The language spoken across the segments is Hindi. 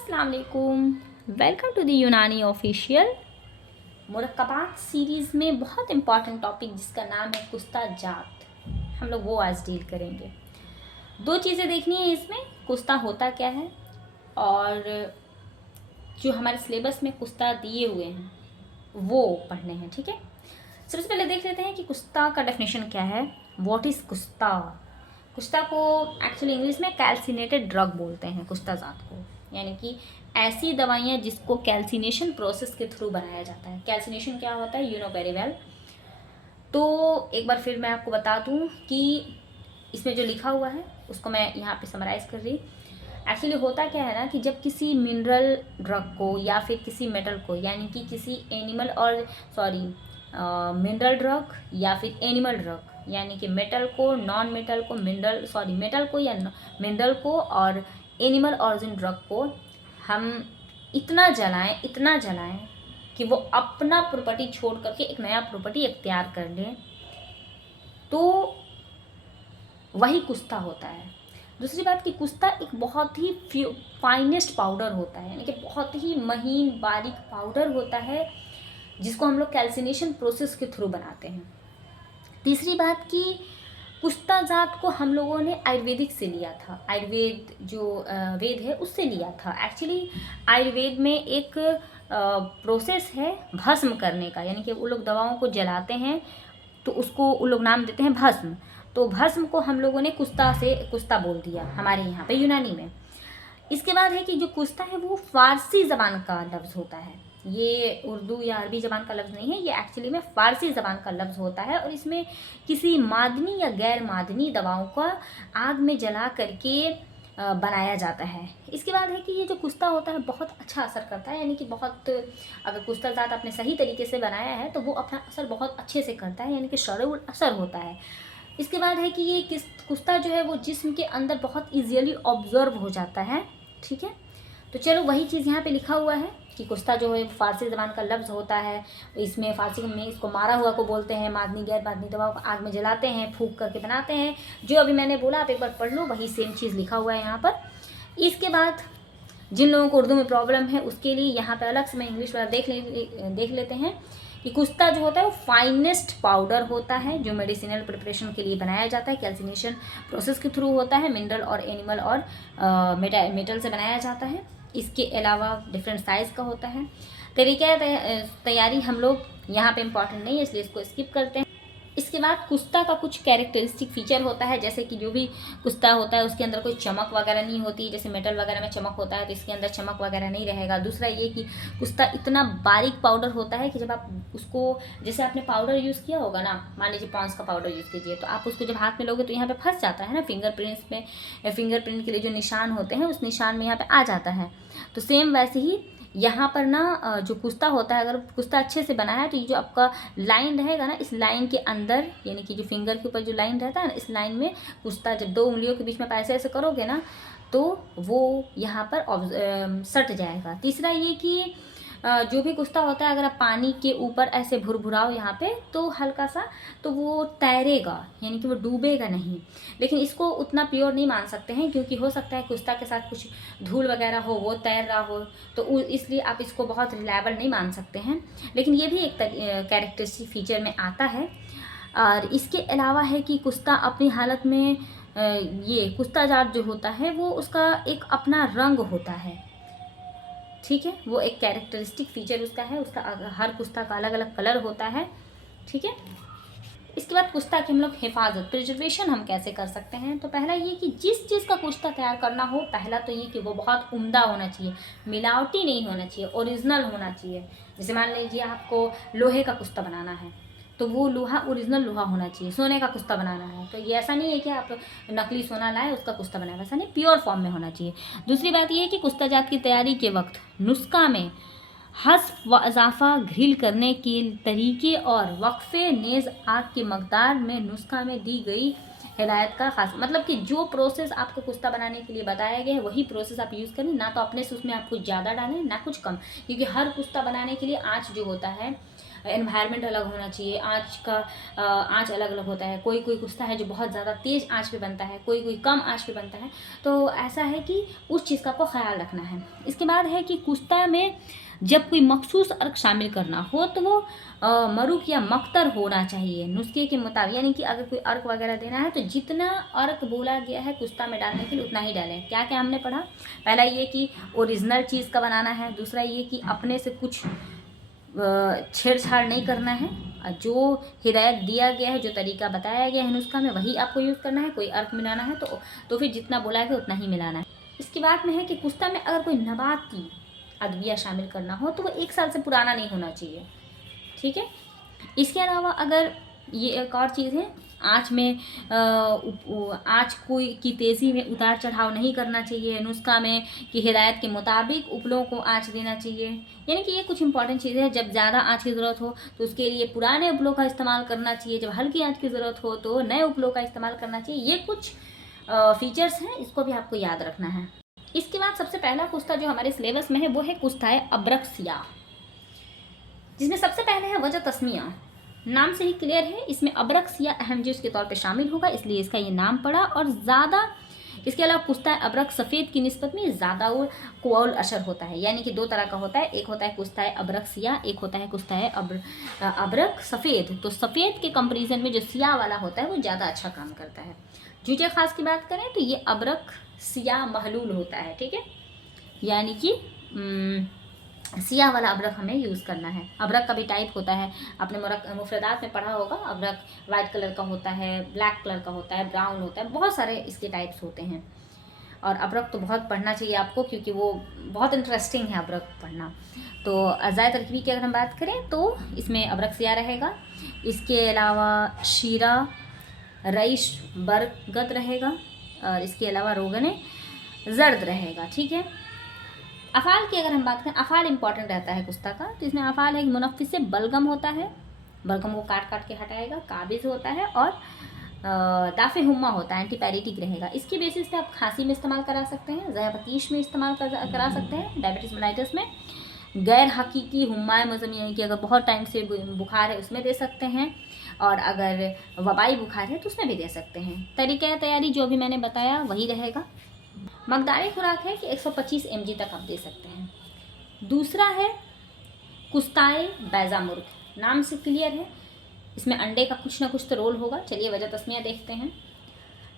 अस्सलाम वालेकुम। वेलकम टू द यूनानी ऑफिशियल। मुरक्कबात सीरीज़ में बहुत इम्पॉर्टेंट टॉपिक जिसका नाम है कुस्ता जात, हम लोग वो आज डील करेंगे। दो चीज़ें देखनी है इसमें, कुस्ता होता क्या है और जो हमारे सिलेबस में कुस्ता दिए हुए हैं वो पढ़ने हैं। ठीक है, सबसे पहले देख लेते हैं कि कुस्ता का डेफिनेशन क्या है। What is कुस्ता? कुस्ता को एक्चुअली इंग्लिश में कैल्सिनेटेड ड्रग बोलते हैं कुस्ता जात को, यानी कि ऐसी दवाइयाँ जिसको कैल्सिनेशन प्रोसेस के थ्रू बनाया जाता है। कैल्सिनेशन क्या होता है, यू नो वेरी वेल। तो एक बार फिर मैं आपको बता दूं कि इसमें जो लिखा हुआ है उसको मैं यहाँ पे समराइज़ कर रही। एक्चुअली होता क्या है ना कि जब किसी मिनरल ड्रग को या फिर किसी मेटल को, यानी कि किसी एनिमल और मिनरल ड्रग या फिर एनिमल ड्रग, यानी कि मेटल को, नॉन मेटल को, मेटल को या मिनरल को और एनिमल ऑरिजिन ड्रग को हम इतना जलाएं कि वो अपना प्रॉपर्टी छोड़ करके एक नया प्रॉपर्टी इख्तियार कर लें, तो वही कुस्ता होता है। दूसरी बात कि कुस्ता एक बहुत ही फाइनेस्ट पाउडर होता है, यानी कि बहुत ही महीन बारीक पाउडर होता है जिसको हम लोग कैल्सिनेशन प्रोसेस के थ्रू बनाते हैं। तीसरी बात कि कुस्ता जात को हम लोगों ने आयुर्वेदिक से लिया था। आयुर्वेद जो वेद है उससे लिया था। एक्चुअली आयुर्वेद में एक प्रोसेस है भस्म करने का, यानी कि वो लोग दवाओं को जलाते हैं तो उसको वो लोग नाम देते हैं भस्म। तो भस्म को हम लोगों ने कुस्ता बोल दिया हमारे यहाँ पे यूनानी में। इसके बाद है कि जो कुस्ता है वो फारसी ज़बान का लफ्ज़ होता है, ये उर्दू या अरबी ज़बान का लफ्ज़ नहीं है, ये एक्चुअली में फ़ारसी ज़बान का लफ्ज़ होता है और इसमें किसी मादनी या गैर मादनी दवाओं का आग में जला करके बनाया जाता है। इसके बाद है कि ये जो कुस्ता होता है बहुत अच्छा असर करता है, यानी कि बहुत, अगर कुस्ता ज़ात आपने सही तरीके से बनाया है तो वो अपना असर बहुत अच्छे से करता है, यानी कि शरउल असर होता है। इसके बाद है कि ये कुस्ता जो है वो जिस्म के अंदर बहुत ईजीली ऑब्जर्व हो जाता है। ठीक है, तो चलो वही चीज़ यहाँ पे लिखा हुआ है कि कुस्ता जो है फ़ारसी ज़बान का लफ्ज़ होता है। इसमें फ़ारसी में इसको मारा हुआ को बोलते हैं। मादनी गैर मादनी दवाओं को आग में जलाते हैं, फूंक करके बनाते हैं। जो अभी मैंने बोला आप एक बार पढ़ लो, वही सेम चीज़ लिखा हुआ है यहाँ पर। इसके बाद जिन लोगों को उर्दू में प्रॉब्लम है उसके लिए यहाँ पर अलग से मैं इंग्लिश वाला देख लेते हैं कि कुस्ता जो होता है वो फाइनेस्ट पाउडर होता है जो मेडिसिनल प्रिपरेशन के लिए बनाया जाता है, कैल्सिनेशन प्रोसेस के थ्रू होता है, मिनरल और एनिमल और मेटल से बनाया जाता है। इसके अलावा डिफरेंट साइज़ का होता है। तरीक़ा तैयारी हम लोग यहाँ पे इम्पॉर्टेंट नहीं है इसलिए इसको स्किप करते हैं। इसके बाद कुस्ता का कुछ कैरेक्टरिस्टिक फीचर होता है, जैसे कि जो भी कुस्ता होता है उसके अंदर कोई चमक वगैरह नहीं होती। जैसे मेटल वगैरह में चमक होता है तो इसके अंदर चमक वगैरह नहीं रहेगा। दूसरा ये कि कुस्ता इतना बारीक पाउडर होता है कि जब आप उसको, जैसे आपने पाउडर यूज़ किया होगा ना, मान लीजिए पॉन्ड्स का पाउडर यूज़ कीजिए, तो आप उसको जब हाथ में लोगे तो यहाँ पे फंस जाता है ना, फिंगरप्रिंट्स में, फिंगरप्रिंट के लिए जो निशान होते हैं उस निशान में यहाँ पे आ जाता है। तो सेम वैसे ही यहाँ पर ना जो कुस्ता होता है, अगर कुस्ता अच्छे से बनाया है तो ये जो आपका लाइन रहेगा ना, इस लाइन के अंदर, यानी कि जो फिंगर के ऊपर जो लाइन रहता है ना, इस लाइन में कुस्ता जब दो उंगलियों के बीच में ऐसे ऐसे करोगे ना तो वो यहाँ पर सट जाएगा। तीसरा ये कि जो भी कुस्ता होता है अगर आप पानी के ऊपर ऐसे भुरभुराओ यहाँ पे तो हल्का सा, तो वो तैरेगा, यानी कि वो डूबेगा नहीं। लेकिन इसको उतना प्योर नहीं मान सकते हैं क्योंकि हो सकता है कुस्ता के साथ कुछ धूल वगैरह हो, वो तैर रहा हो, तो इसलिए आप इसको बहुत रिलायबल नहीं मान सकते हैं। लेकिन ये भी एक कैरेक्टरिस्टिक फीचर में आता है। और इसके अलावा है कि कुस्ता अपनी हालत में ये कुस्ता जाट जो होता है वो उसका एक अपना रंग होता है। ठीक है, वो एक कैरेक्टरिस्टिक फीचर उसका है, उसका हर कुस्ता का अलग अलग कलर होता है। ठीक है, इसके बाद कुस्ता की हम लोग हिफाजत, प्रिजर्वेशन हम कैसे कर सकते हैं। तो पहला ये कि जिस चीज़ का कुस्ता तैयार करना हो, पहला तो ये कि वो बहुत उम्दा होना चाहिए, मिलावटी नहीं होना चाहिए, ओरिजिनल होना चाहिए। जैसे मान लीजिए आपको लोहे का कुस्ता बनाना है तो वो लोहा ओरिजिनल लोहा होना चाहिए। सोने का कुस्ता बनाना है तो ये ऐसा नहीं है कि आप नकली सोना लाए उसका कुस्ता बनाए, वैसा नहीं, प्योर फॉर्म में होना चाहिए। दूसरी बात ये है कि कुस्ता जात की तैयारी के वक्त नुस्खा में हस्फ व इजाफा, घिल करने के तरीके और वक्फे नेज़ आग की मकदार में नुस्खा में दी गई हिदायत का खास, मतलब कि जो प्रोसेस आपको कुस्ता बनाने के लिए बताया गया है वही प्रोसेस आप यूज़ करें, ना तो अपने से उसमें आप कुछ ज़्यादा डालें ना कुछ कम, क्योंकि हर कुस्ता बनाने के लिए आँच जो होता है एनवायरनमेंट अलग होना चाहिए, आँच का आँच अलग अलग होता है। कोई कोई कुश्ता है जो बहुत ज़्यादा तेज़ आँच पे बनता है, कोई कोई कम आँच पे बनता है। तो ऐसा है कि उस चीज़ का आपको ख्याल रखना है। इसके बाद है कि कुश्ता में जब कोई मखसूस अर्क शामिल करना हो तो वो मरुक या मक्तर होना चाहिए नुस्खे के मुताबिक। यानी कि अगर कोई अर्क वगैरह देना है तो जितना अर्क बोला गया है कुश्ता में डालने के लिए उतना ही डालें। क्या क्या हमने पढ़ा, पहला ये कि ओरिजिनल चीज़ का बनाना है, दूसरा ये कि अपने से कुछ छेड़छाड़ नहीं करना है, जो हिदायत दिया गया है, जो तरीका बताया गया है नुस्खा में वही आपको यूज़ करना है। कोई अर्क मिलाना है तो फिर जितना बोला गया उतना ही मिलाना है। इसके बाद में है कि कुश्ता में अगर कोई नबाती अद्विया शामिल करना हो तो वो 1 साल से पुराना नहीं होना चाहिए, ठीक है। इसके अलावा अगर ये एक और चीज़ है, आँच में आँच की तेज़ी में उतार चढ़ाव नहीं करना चाहिए। नुस्खा में कि हिदायत के मुताबिक उपलों को आँच देना चाहिए। यानी कि ये कुछ इंपॉर्टेंट चीज़ें हैं। जब ज़्यादा आँच की ज़रूरत हो तो उसके लिए पुराने उपलों का इस्तेमाल करना चाहिए, जब हल्की आँच की ज़रूरत हो तो नए उपलों का इस्तेमाल करना चाहिए। ये कुछ फीचर्स हैं, इसको भी आपको याद रखना है। इसके बाद सबसे पहला कुश्ता जो हमारे सिलेबस में है वो है कुश्ता अब्रक सियाह, जिसमें सबसे पहले है वजह तस्मिया। नाम से ही क्लियर है, इसमें अब्रक सियाह अहम जुज़ के तौर पे शामिल होगा, इसलिए इसका ये नाम पड़ा। और ज़्यादा इसके अलावा कुश्ता अब्रक सफ़ेद की निस्बत में ज़्यादा कौल असर होता है। यानी कि 2 तरह का होता है, एक होता है कुश्ता अब्रक सियाह, एक होता है कुश्ता अब्रक सफ़ेद। तो सफ़ेद के कंपेरिजन में जो सियाह वाला होता है वो ज़्यादा अच्छा काम करता है। जूजे ख़ास की बात करें तो ये अब्रक सियाह महलूल होता है, ठीक है। यानी कि सियाह वाला अब्रक हमें यूज़ करना है। अब्रक का भी टाइप होता है, आपने मुफरदात में पढ़ा होगा। अब्रक वाइट कलर का होता है, ब्लैक कलर का होता है, ब्राउन होता है, बहुत सारे इसके टाइप्स होते हैं। और अब्रक तो बहुत पढ़ना चाहिए आपको, क्योंकि वो बहुत इंटरेस्टिंग है अब्रक पढ़ना। तो अज़ाय तरकीबी की अगर हम बात करें तो इसमें अब्रक सियाह रहेगा। इसके अलावा शीरा रईश बरगद रहेगा, और इसके अलावा रोगन जर्द रहेगा, ठीक है। अफ़ाल की अगर हम बात करें, अफ़ाल इंपॉर्टेंट रहता है कुश्ता का। तो इसमें अफ़ाल है कि मुनफ़्फ़िस से बलगम होता है, बलगम को काट काट के हटाएगा, काबिज़ होता है, और दाफ़े हुम्मा होता है, एंटीपायरेटिक रहेगा। इसकी बेसिस पे आप खांसी में इस्तेमाल करा सकते हैं, ज़याबतीश में इस्तेमाल करा सकते हैं, डायबिटीज़ मेलाइटिस में, गैर हकीकी हुम्मा मुज़म्मी यानी कि अगर बहुत टाइम से बुखार है उसमें दे सकते हैं, और अगर वबाई बुखार है तो उसमें भी दे सकते हैं। तरीक़ा तैयारी जो भी मैंने बताया वही रहेगा। मकदारी खुराक है कि 125 mg तक आप दे सकते हैं। दूसरा है कुश्ताए बैज़ा मुर्ग, नाम से क्लियर है, इसमें अंडे का कुछ ना कुछ तो रोल होगा। चलिए वजह तस्मिया देखते हैं।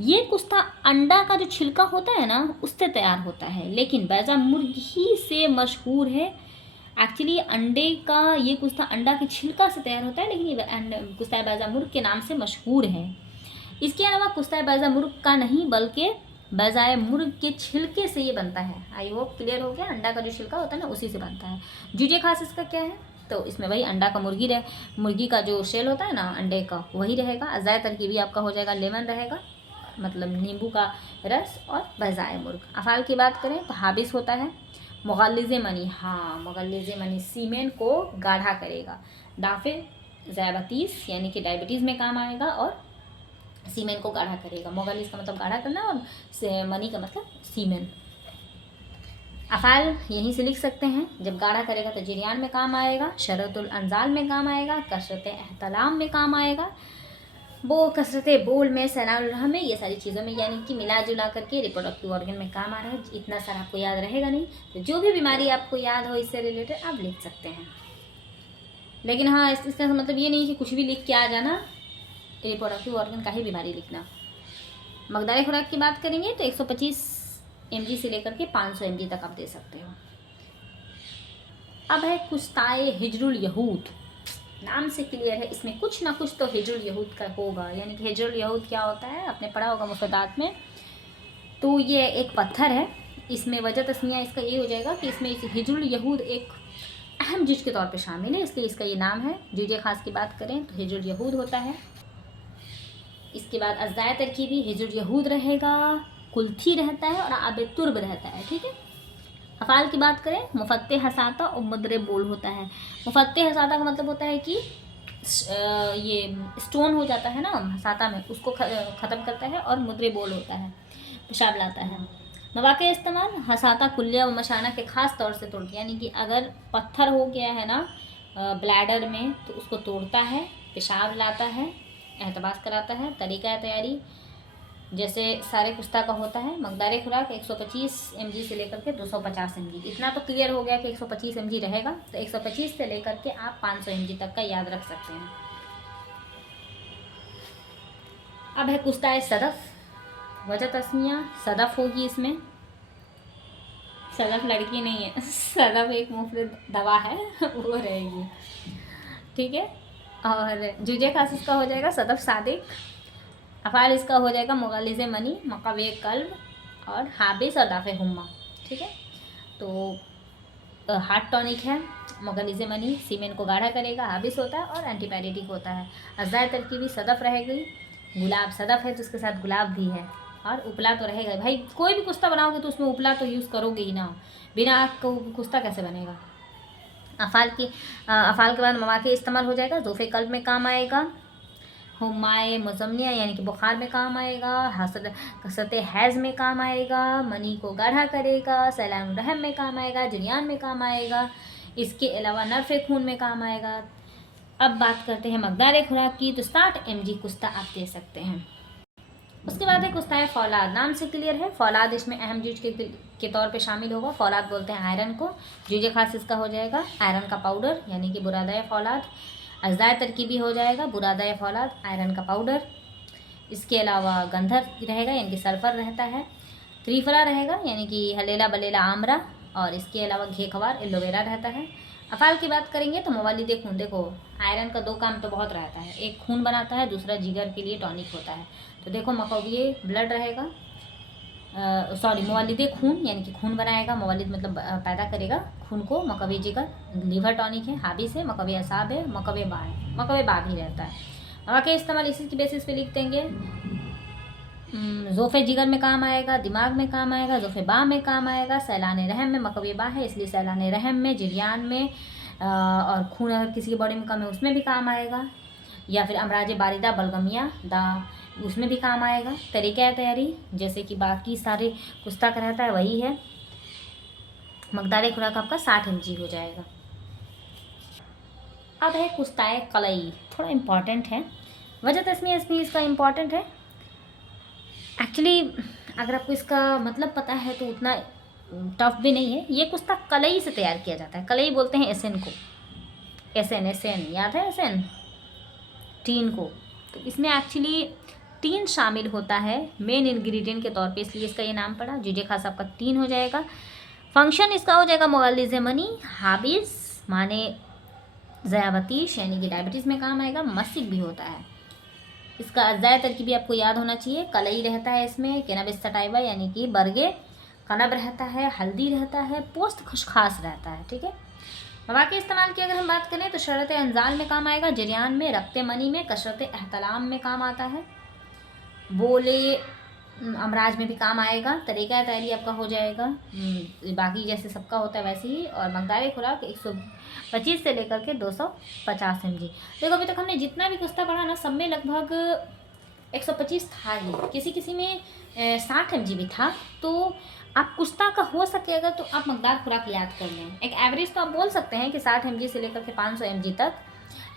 ये कुश्ता अंडा का जो छिलका होता है ना उससे तैयार होता है, लेकिन बैज़ा मुर्ग ही से मशहूर है। एक्चुअली अंडे का ये कुश्ता अंडा के छिलका से तैयार होता है, लेकिन ये कुश्ता बैज़ा मुर्ग के नाम से मशहूर है। इसके अलावा कुश्ता बैज़ा मुर्ग का नहीं बल्कि बजाय मुर्ग के छिलके से ये बनता है। आई होप क्लियर हो गया, अंडा का जो छिलका होता है ना उसी से बनता है। जूजे खास इसका क्या है, तो इसमें वही अंडा का मुर्गी का जो शेल होता है ना अंडे का वही रहेगा। अज़ाय तरकीबी आपका हो जाएगा, लेमन रहेगा मतलब नींबू का रस, और बजाय मुर्ग। अफ़ाल की बात करें तो हाबिस होता है, मुगल्लिज़े मनी, हाँ मुगल्लिज़े मनी सीमेन को गाढ़ा करेगा। दाफ़े ज़याबतीस यानी कि डायबिटीज़ में काम आएगा, और सीमेन को गाढ़ा करेगा। मुगल्लिज़ का मतलब गाढ़ा करना, और मनी का मतलब सीमेन। अफ़ाल यहीं से लिख सकते हैं। जब गाढ़ा करेगा तो जरियान में काम आएगा, शरतुल अंजाल में काम आएगा, कसरत एहतलाम में काम आएगा, वो कसरत बोल में, सनाउल रहम में, ये सारी चीज़ों में, यानी कि मिला जुला करके रिप्रोडक्टिव ऑर्गन में काम आ रहा है। इतना सारा आपको याद रहेगा नहीं, तो जो भी बीमारी आपको याद हो इससे रिलेटेड आप लिख सकते हैं। लेकिन हाँ, इसका मतलब ये नहीं कि कुछ भी लिख के आ जाना, रिप्रोडक्टिव ऑर्गन का ही बीमारी लिखना। मकदारी खुराक की बात करेंगे तो 125 mg से लेकर के 500 mg तक आप दे सकते हो। अब है कुश्ताए हिजरुल यहूद, नाम से क्लियर है, इसमें कुछ ना कुछ तो हिजरुल यहूद का होगा। यानी कि हिजरुल यहूद क्या होता है आपने पढ़ा होगा मुफरदात में। तो ये एक पत्थर है, इसमें वजह तस्मिया इसका ये हो जाएगा कि इसमें हिजरुल यहूद एक अहम जुज के तौर पे शामिल है, इसलिए इसका ये नाम है। जुजे खास की बात करें तो हिजरुल यहूद होता है। इसके बाद अज़ाय तरकीबी हिजरुल यहूद रहेगा, कुल्थी रहता है, और आब तुर्ब रहता है, ठीक है। अफ़ाल की बात करें, मुफ़त्ते हसाता और मुद्रे बोल होता है। मुफ़त्ते हसाता का मतलब होता है कि ये स्टोन हो जाता है ना हसाता में, उसको ख़त्म करता है, और मुद्रे बोल होता है, पेशाब लाता है। मवाक़े इस्तेमाल, हसाता कुल्लिया व मशाना के ख़ास तौर से तोड़ के, यानी कि अगर पत्थर हो गया है ना ब्लैडर में तो उसको तोड़ता है, पेशाब लाता है, एहतबास कराता है। तरीका है तैयारी जैसे सारे कुस्ता का होता है। मकदार खुराक 125 mg से लेकर के 250 mg। इतना तो क्लियर हो गया कि 125 mg रहेगा, तो 125 से लेकर के आप 500 mg तक का याद रख सकते हैं। अब है कुस्ता है सदफ। वजह तस्मिया सदफ होगी इसमें। सदफ लड़की नहीं है, सदफ एक मुफ्त दवा है वो रहेगी, ठीक है। और जुजे खास इसका हो जाएगा सदफ सादिक। अफ़ाल इसका हो जाएगा मुगलिज़ मनी, मक़वे कल्ब और हाबिस और दाफ़े हुम्मा, ठीक है। तो हार्ट टॉनिक है, मुगलिज़ मनी सीमेन को गाढ़ा करेगा, हाबिस होता है और एंटीपायरेटिक होता है। अज़ाय तरकीबी सदफ रहेगी, गुलाब सदफ है तो उसके साथ गुलाब भी है, और उपला तो रहेगा भाई। कोई भी कुस्ता बनाओगे तो उसमें उपला तो यूज़ करोगे ही ना, बिना आग को कुस्ता कैसे बनेगा। अफ़ाल के बाद मवाक़े इस्तेमाल हो जाएगा, ज़ोफ़े कल्ब में काम आएगा, हुमाए मुज़म्मिया यानी कि बुखार में काम आएगा, कसरत हैज़ में काम आएगा, मनी को गाढ़ा करेगा, सैलान रहम में काम आएगा, जरियान में काम आएगा, इसके अलावा नरफ़े खून में काम आएगा। अब बात करते हैं मकदार खुराक की, तो 60 mg कुस्ता आप दे सकते हैं। उसके बाद है कुस्ता है फौलाद। नाम से क्लियर है, फौलाद इसमें अहम चीज के तौर पे शामिल होगा। फौलाद बोलते हैं आयरन को। जुजे खास इसका हो जाएगा आयरन का पाउडर यानी कि बुरादा फौलाद। अज़दाय तरकीबी हो जाएगा बुरादा फौलाद, आयरन का पाउडर। इसके अलावा गंधर रहेगा यानी कि सल्फ़र रहता है। त्रिफला रहेगा यानी कि हलेला बलेला आमरा, और इसके अलावा घेखवार एलोवेरा रहता है। अफ़ाल की बात करेंगे तो मवालिद खून। देखो आयरन का 2 काम तो बहुत रहता है, एक खून बनाता है, दूसरा जिगर के लिए टॉनिक होता है। तो देखो मकवी ब्लड रहेगा, मवालिद खून यानी कि खून बनाएगा, मवालिद मतलब पैदा करेगा खून को, मकवी जिगर। लीवर टॉनिक है, हाबिस है, मकवी असाब है, मकवे बा है, मकवे बा भी रहता है। मवाक़े इस्तेमाल इसी की बेसिस पे लिख देंगे। ज़ोफ़े जिगर में काम आएगा, दिमाग में काम आएगा, ज़ोफ़े बा में काम आएगा, सैलान रहम में, मकवी बा है इसलिए सैलान रहम में, जरियान में, और खून अगर किसी की बॉडी में कम है उसमें भी काम आएगा, या फिर अमराज बारिदा बलगमिया दा उसमें भी काम आएगा। तरीका है तैयारी जैसे कि बाकी सारे कुस्ता का रहता है वही है। मकदार खुराक आपका 60 mg हो जाएगा। अब है कुस्ताए कलई, थोड़ा इम्पॉर्टेंट है। वजह तस्मीया इसमें इसका इम्पॉर्टेंट है एक्चुअली, अगर आपको इसका मतलब पता है तो उतना टफ भी नहीं है। ये कुस्ता कलई से तैयार किया जाता है। कलई बोलते हैं एसन को, एसन याद है, एसन टीन को। तो इसमें एक्चुअली टीन शामिल होता है मेन इंग्रेडिएंट के तौर पे, इसलिए इसका ये नाम पड़ा। जुजे खास आपका टीन हो जाएगा। फंक्शन इसका हो जाएगा मुगलिज़ मनी, हाबिस माने ज़याबतीश यानी कि डायबिटीज़ में काम आएगा, मस्सिक भी होता है। इसका अज़ाय तरकीबी आपको याद होना चाहिए। कलई रहता है इसमें, कैनाबिस सटाइवा यानी कि बरगे, कनब रहता है, हल्दी रहता है, पोस्त खुशखास रहता है, ठीक है। मवाक़े इस्तेमाल की अगर हम बात करें तो शरत अंजाल में काम आएगा, जरियान में, रक्त मनी में, कसरत एहतलाम में काम आता है, बोले अमराज में भी काम आएगा। तरीका तैयारी आपका हो जाएगा बाकी जैसे सबका होता है वैसे ही। और मकदार खुराक 125 से लेकर के 250 mg। देखो अभी तक हमने जितना भी कुस्ता पढ़ा ना, सब में लगभग 125 था ही, किसी में 60 mg भी था। तो आप कुस्ता का हो सकेगा तो आप मकदार खुराक याद कर लें। एक एवरेज तो आप बोल सकते हैं कि 60 mg से लेकर के 500 mg तक,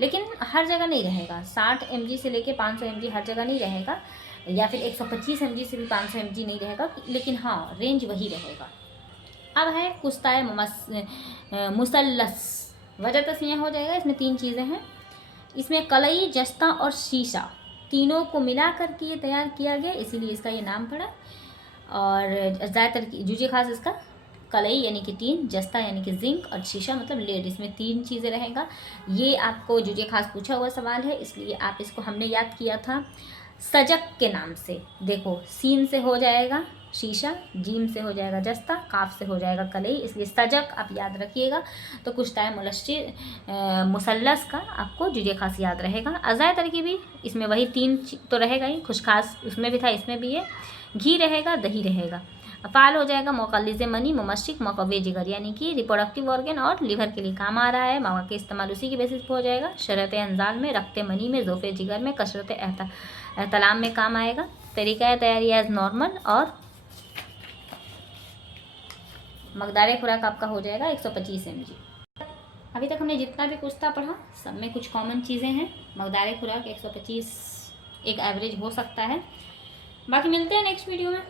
लेकिन हर जगह नहीं रहेगा। 60 mg से लेकर 500 mg हर जगह नहीं रहेगा, या फिर 125 mg से भी 500 mg नहीं रहेगा, लेकिन हाँ रेंज वही रहेगा। अब है कुस्ताए मुसल्लस। वजह तस्मिया हो जाएगा। इसमें 3 चीज़ें हैं। इसमें कलई, जस्ता और शीशा तीनों को मिला करके ये तैयार किया गया, इसीलिए इसका ये नाम पड़ा। और ज़्यादातर जुजे खास इसका कलई यानी कि टीन, जस्ता यानी कि जिंक, और शीशा मतलब लेड। इसमें 3 चीज़ें रहेगा। ये आपको जुजे खास पूछा हुआ सवाल है, इसलिए आप इसको हमने याद किया था सजक के नाम से। देखो सीन से हो जाएगा शीशा, जीम से हो जाएगा जस्ता, काफ से हो जाएगा कलई, इसलिए सजक आप याद रखिएगा। तो कुश्ताए मुसल्लस का आपको जुजे खास याद रहेगा। अज़ाय तरकीबी इसमें वही 3 तो रहेगा ही, खुशखास उसमें भी था इसमें भी है। घी रहेगा, दही रहेगा। अफ़ाल हो जाएगा मुक़ल्लिज़ मनी, मुमस्सिक, मक़वे जिगर यानी कि रिप्रोडक्टिव ऑर्गन और लिवर के लिए काम आ रहा है। मवाक़े इस्तेमाल उसी की बेसिस पर हो जाएगा। शरत अंजाल में, रक्त मनी में, ज़ोफ़े जिगर में, कसरत एहतलाम में काम आएगा। तरीका तैयारी एज नॉर्मल। और मकदार खुराक आपका हो जाएगा 125 mg। अभी तक हमने जितना भी कुश्ता पढ़ा सब में कुछ कॉमन चीज़ें हैं। मकदार खुराक 125 एक एवरेज हो सकता है। बाकी मिलते हैं नेक्स्ट वीडियो में।